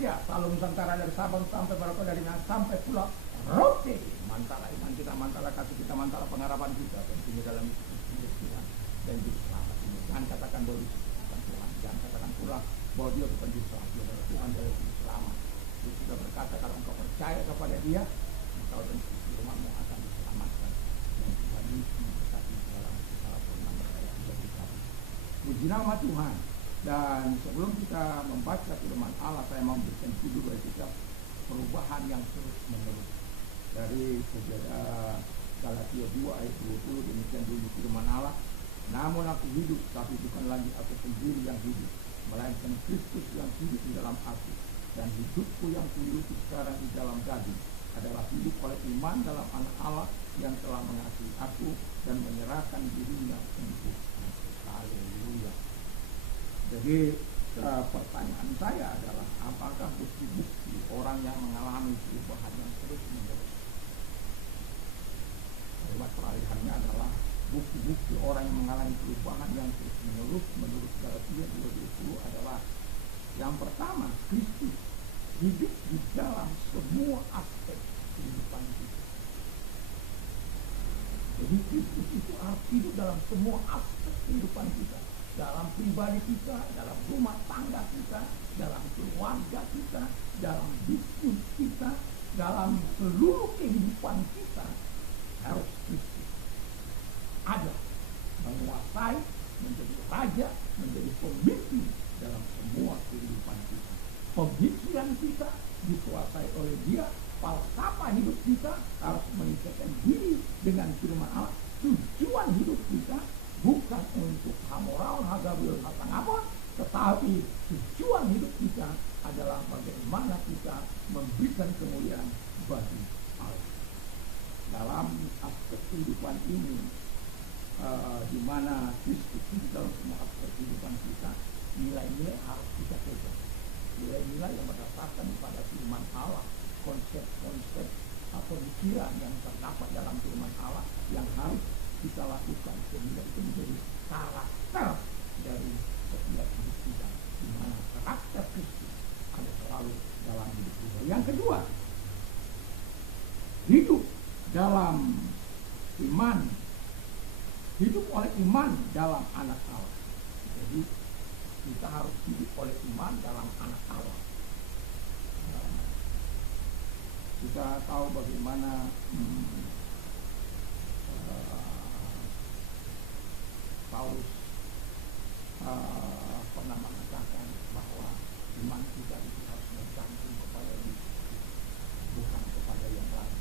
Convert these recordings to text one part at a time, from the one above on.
Indonesia, selalu Nusantara dari Sabang sampai Merauke, dari Minang sampai Pulau Rote. Mantala iman kita, mantala kasih kita, mantala pengharapan kita tentunya dalam hidup Tuhan dan hidup selamat ini. Jangan katakan bahwa bukan Tuhan, jangan katakan pula bahwa dia bukan hidup selamat, dia adalah Tuhan dari hidup selamat. Dia sudah berkata kalau engkau percaya kepada dia, engkau dan rumahmu akan diselamatkan. Dan Tuhan itu berkati dalam segala firman berkaya menjadi kami. Puji nama Tuhan. Dan sebelum kita membaca firman Allah, saya mau memberikan judul bagi kita, perubahan yang terus menerus. Dari Galatia 2 ayat 20, demikian bunyi firman Allah. Namun aku hidup, tapi bukan lagi aku sendiri yang hidup, melainkan Kristus yang hidup di dalam aku. Dan hidupku yang kuhidupi sekarang di dalam daging adalah hidup oleh iman dalam Anak Allah yang telah mengasihi aku dan menyerahkan dirinya untuk aku. Haleluya. Jadi pertanyaan saya adalah, apakah bukti-bukti orang yang mengalami perubahan yang terus menerus? Kalimat peralihannya adalah bukti-bukti orang yang mengalami perubahan yang terus menerus menurut Galatia 2:20 adalah, yang pertama, Kristus hidup di dalam semua aspek kehidupan kita. Jadi Kristus itu harus hidup dalam semua aspek kehidupan kita. Dalam pribadi kita, dalam rumah tangga kita, dalam keluarga kita, dalam bisnis kita, dalam seluruh kehidupan kita, harus Kristus ada, menguasai, menjadi raja, menjadi pemimpin dalam semua kehidupan kita. Pemikiran kita dikuasai oleh dia, falsafah hidup kita harus menyesuaikan diri dengan firman Allah. Tujuan hidup kita bukan untuk hamoral, hagabil, hatangapon, tetapi tujuan hidup kita adalah bagaimana kita memberikan kemuliaan bagi Allah. Dalam aspek kehidupan ini, di mana Kristus di dalam semua aspek kehidupan kita, nilai-nilai harus kita pegang. Nilai-nilai yang berdasarkan pada firman Allah, konsep-konsep pemikiran yang terdapat dalam firman Allah yang harus kita lakukan sehingga itu menjadi karakter dari setiap hidup kita, di mana karakter Kristus ada selalu dalam hidup kita. Yang kedua, hidup dalam iman, hidup oleh iman dalam Anak Allah. Jadi kita harus hidup oleh iman dalam Anak Allah. Kita tahu bagaimana Paulus pernah mengatakan bahwa iman kita itu harus bergantung kepada Yesus, bukan kepada yang lain,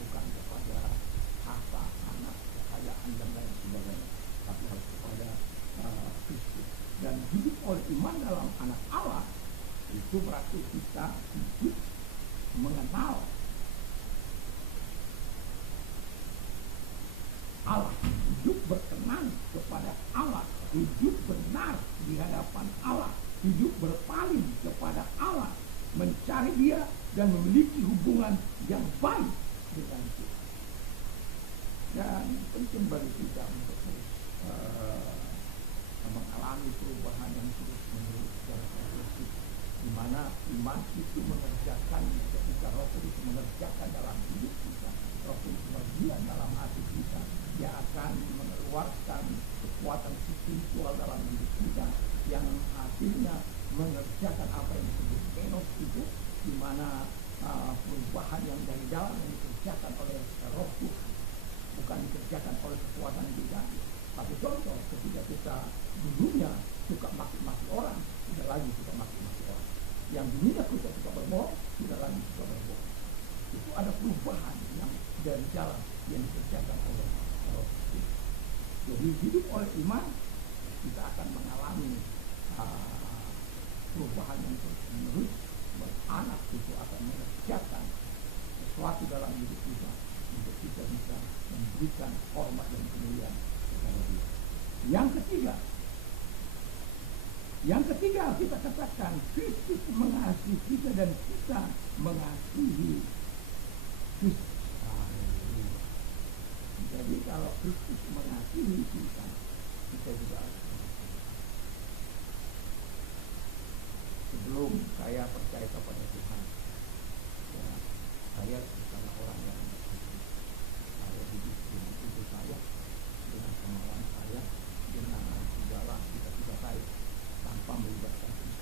bukan kepada harta, anak, kekayaan dan lain sebagainya, tapi harus kepada Kristus. Dan hidup oleh iman dalam Anak Allah itu berarti kita hidup mengenal Allah, hidup berkenan kepada Allah, hidup benar di hadapan Allah, hidup berpaling kepada Allah, mencari Dia dan memiliki hubungan yang baik dengan Dia. Dan penting bagi kita untuk terus mengalami perubahan yang terus menerus secara progresif, di mana iman itu mengerjakan ketika Roh Kudus mengerjakan dalam hidup kita, Roh Kudus berdiam dalam hati kita. Dia akan mengeluarkan kekuatan spiritual dalam hidup kita yang hasilnya mengerjakan apa yang disebut kenos itu, di mana perubahan yang dari dalam yang dikerjakan oleh Roh Tuhan, bukan dikerjakan oleh kekuatan kita. Tapi contoh, ketika kita dulunya suka maki-maki orang, tidak lagi suka maki-maki orang. Yang dulunya kita suka berbohong, tidak lagi suka berbohong. Itu ada perubahan yang dari jalan yang dikerjakan oleh Roh Kudus. Jadi hidup oleh iman, kita akan mengalami perubahan yang terus menerus. Anak itu akan mengerjakan sesuatu dalam hidup kita untuk kita bisa memberikan hormat dan kemuliaan kepada Dia. Yang ketiga kita katakan Kristus mengasihi kita dan kita mengasihi Kristus. Jadi kalau Kristus mengasihi kita, kita juga harus. Sebelum saya saya percaya kepada Tuhan. Ya, saya bukanlah orang yang saya hidup dengan itu saya, dengan kemauan saya, dengan segala cita-cita saya, tanpa melibatkan Tuhan.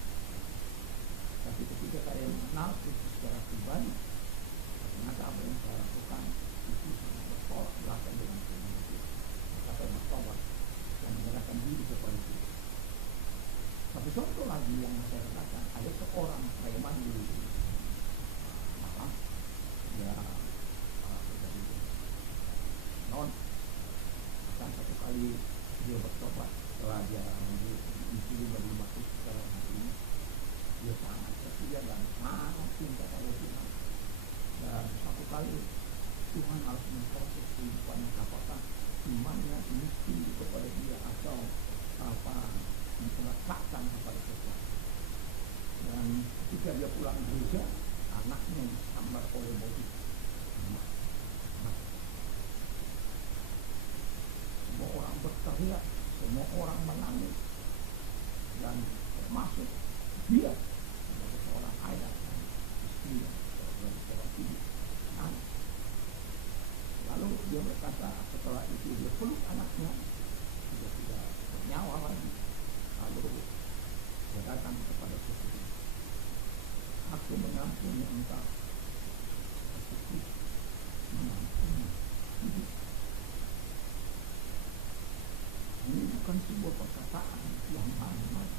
Tapi ketika saya mengenal Kristus secara pribadi, ternyata apa yang saya lakukan itu sangat bertolak belakang dengan firman Tuhan. Maka saya bertobat dan menyerahkan diri kepada Tuhan. Tapi contoh lagi yang saya katakan, ada seorang preman di Malang, ya dari non, kan satu kali dia bertobat setelah dia mencuri dari masuk dalam hati ini, dia sangat setia dan sangat cinta pada Tuhan. Dan satu kali Tuhan harus memproses kehidupannya, apakah imannya miskin kepada dia atau apa meletakkan kepada Tuhan. Dan ketika dia pulang gereja, anaknya disambar oleh mobil. Semua orang berteriak, semua orang menangis, dan termasuk dia sebagai seorang ayah dan istrinya, seorang ibu, anak. Lalu dia berkata, setelah itu dia peluk anaknya, dia tidak bernyawa lagi. Lalu dia datang kepada Tuhan. Aku mengampuni engkau. Aku mengampuni hidup. Ini bukan sebuah perkataan yang main-main.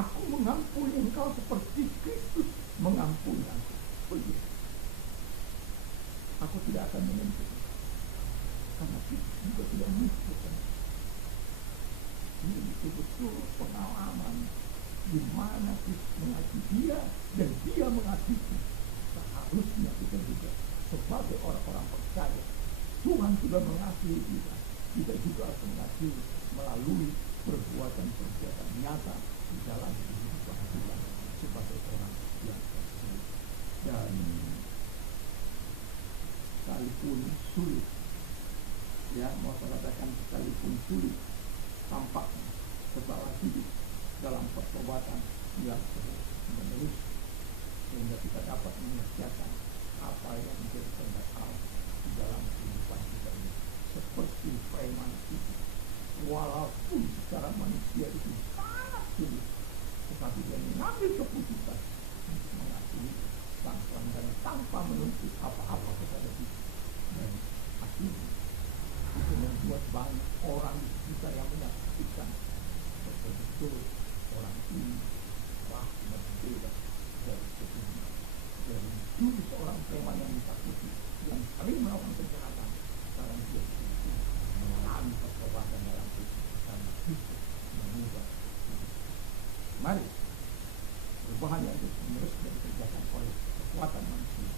Aku mengampuni engkau seperti Kristus mengampuni aku. Begitu. Aku tidak akan menyentuh, karena Kristus juga tidak menyentuhkan. Ini betul-betul pengalaman di mana Kristus mengasihi dia dan dia mengasihi. Seharusnya kita juga sebagai orang-orang percaya Tuhan sudah mengasihi kita. Kita juga harus mengasihi melalui perbuatan-perbuatan nyata di dalam kehidupan kita sebagai orang yang percaya. Dan sekalipun sulit, ya mau saya katakan sekalipun sulit tampaknya setelah hidup dalam pertobatan yang terus sehingga kita dapat mengerjakan apa yang menjadi kehendak Allah di dalam kehidupan kita ini. Seperti preman itu, walaupun secara manusia itu sangat sulit, tetapi dia mengambil keputusan untuk mengasihi sang pelanggan tanpa menuntut apa-apa kepada kita. Dan akhirnya itu membuat banyak orang kita yang menyaksikan betul-betul orang ini wah berbeda dari sebelumnya. Dari dulu seorang preman yang ditakuti, yang sering melakukan kejahatan, sekarang dia mengalami pertobatan dalam hidup karena Kristus mengubah hidup. Mari perubahan yang terus dikerjakan oleh kekuatan manusia,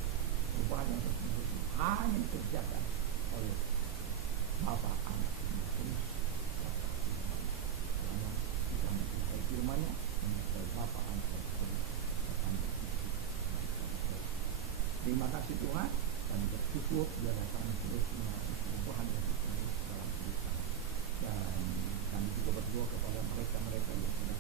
perubahan yang terus hanya dikerjakan oleh Bapa, Anak, dan Roh Kudus. Karena kita mencintai firman-Nya, mencintai Bapa, Anak, dan Roh Kudus. Terima kasih Tuhan, kami bersyukur biarlah kami terus mengalami perubahan yang terus dalam kehidupan. Dan kami juga berdoa kepada mereka yang sudah